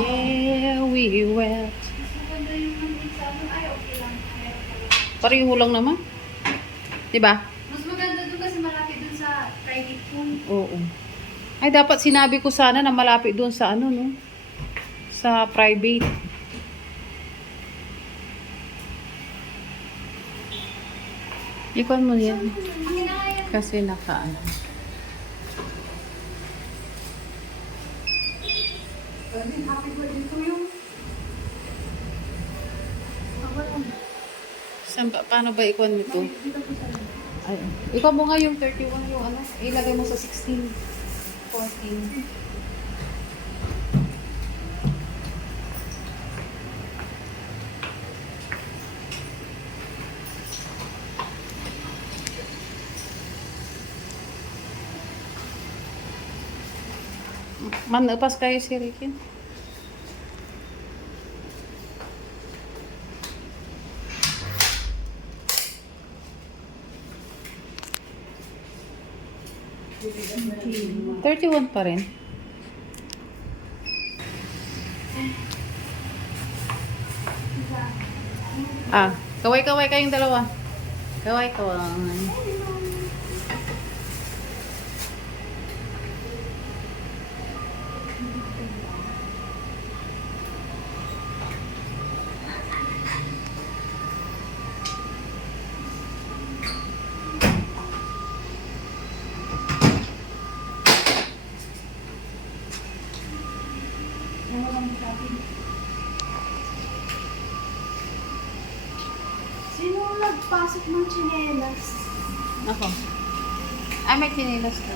Yeah, we went. Maganda yung nandun sa ano. Ay, okay lang. Pareho lang naman. Diba? Mas maganda dun kasi malapit dun sa private pool. Oo. Ay, dapat sinabi ko sana na malapit doon sa ano, no? Sa private. Ikon mo yan. Akin na nga yan. Kasi naka ano. Happy birthday to you. Paano ba ikon nito? Dito po sa loob. Ay, ikaw mo nga yung 31 yung ano, ilagay mo sa 16, 14. Manupas kayo si Ricky. Okay. 31 pa rin. Ah, kaway-kaway kayong dalawa. Kaway-kaway. Sino nagpasok ng tsinelas? Ako. Ay, may chinilas ka.